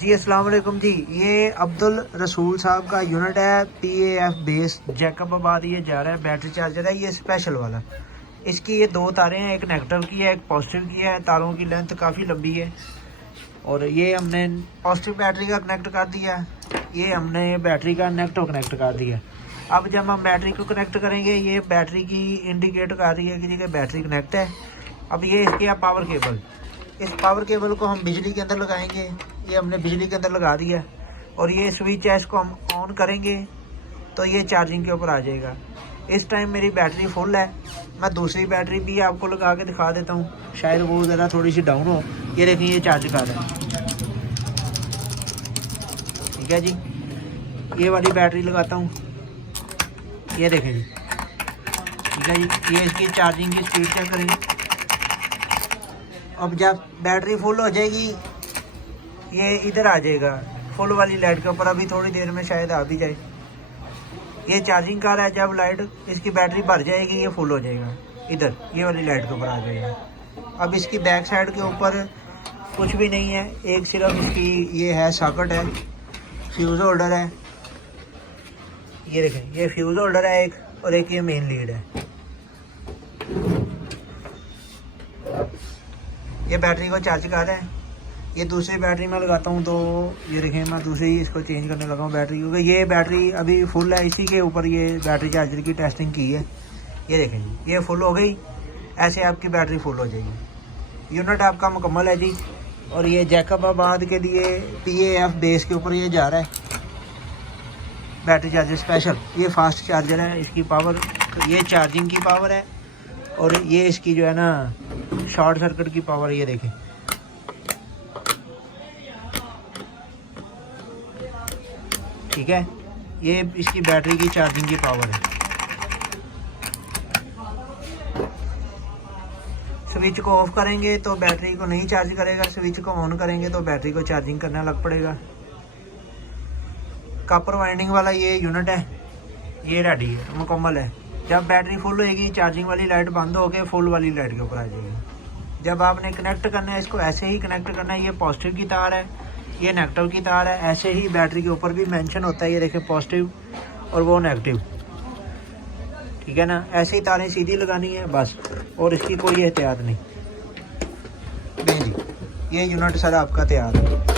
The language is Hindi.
जी अस्सलाम वालेकुम जी। ये अब्दुल रसूल साहब का यूनिट है PAF बेस जैकबाबाद। ये जा रहा है, बैटरी चार्जर है ये स्पेशल वाला। इसकी ये दो तारें हैं, एक नेगेटिव की है एक पॉजिटिव की है। तारों की लेंथ काफ़ी लंबी है और ये हमने पॉजिटिव बैटरी का कनेक्ट कर दिया, ये हमने बैटरी का नेगेटिव कनेक्ट कर दिया। अब जब हम बैटरी को कनेक्ट करेंगे ये बैटरी की इंडिकेट कर रही है कि जी बैटरी कनेक्ट है। अब ये इसकी है पावर केबल। इस पावर केबल को हम बिजली के अंदर लगाएंगे, ये हमने बिजली के अंदर लगा दिया और ये स्विच है, इसको हम ऑन करेंगे तो ये चार्जिंग के ऊपर आ जाएगा। इस टाइम मेरी बैटरी फुल है। मैं दूसरी बैटरी भी आपको लगा के दिखा देता हूँ, शायद वो ज़रा थोड़ी सी डाउन हो। ये देखिए ये चार्ज कर रहा है, ठीक है जी। ये वाली बैटरी लगाता हूँ, ये देखें जी, ठीक है जी। ये इसकी चार्जिंग की स्पीड चेक करें। अब जब बैटरी फुल हो जाएगी ये इधर आ जाएगा फुल वाली लाइट के ऊपर। अभी थोड़ी देर में शायद आ भी जाए। ये चार्जिंग कर रहा है, जब लाइट इसकी बैटरी भर जाएगी ये फुल हो जाएगा, इधर ये वाली लाइट के ऊपर आ जाएगा। अब इसकी बैक साइड के ऊपर कुछ भी नहीं है, एक सिर्फ इसकी ये है सॉकेट है, फ्यूज़ होल्डर है। ये देखें ये फ्यूज़ होल्डर है एक, और एक ये मेन लीड है। ये बैटरी को चार्ज कर रहा है। ये दूसरी बैटरी में लगाता हूँ तो ये देखें मैं दूसरी इसको चेंज करने लगा हूँ बैटरी, क्योंकि ये बैटरी अभी फुल है। इसी के ऊपर ये बैटरी चार्जर की टेस्टिंग की है। ये देखें जी ये फुल हो गई, ऐसे आपकी बैटरी फुल हो जाएगी। यूनिट आपका मुकम्मल है जी। और ये जैकबाबाद के लिए PAF बेस के ऊपर ये जा रहा है बैटरी चार्जर स्पेशल। ये फास्ट चार्जर है, इसकी पावर ये चार्जिंग की पावर है और ये इसकी जो है ना शॉर्ट सर्किट की पावर। ये देखें ठीक है, ये इसकी बैटरी की चार्जिंग की पावर है। स्विच को ऑफ करेंगे तो बैटरी को नहीं चार्ज करेगा, स्विच को ऑन करेंगे तो बैटरी को चार्जिंग करने लग पड़ेगा। कॉपर वाइंडिंग वाला ये यूनिट है, ये रेडी है, मुकम्मल है। जब बैटरी फुल होएगी चार्जिंग वाली लाइट बंद होकर फुल वाली लाइट के ऊपर आ जाएगी। जब आपने कनेक्ट करना है इसको ऐसे ही कनेक्ट करना है। ये पॉजिटिव की तार है, ये नेगेटिव की तार है। ऐसे ही बैटरी के ऊपर भी मेंशन होता है, ये देखें पॉजिटिव और वो नेगेटिव, ठीक है ना। ऐसे ही तारें सीधी लगानी है बस, और इसकी कोई एहतियात नहीं। जी ये यूनिट सर आपका तैयार है।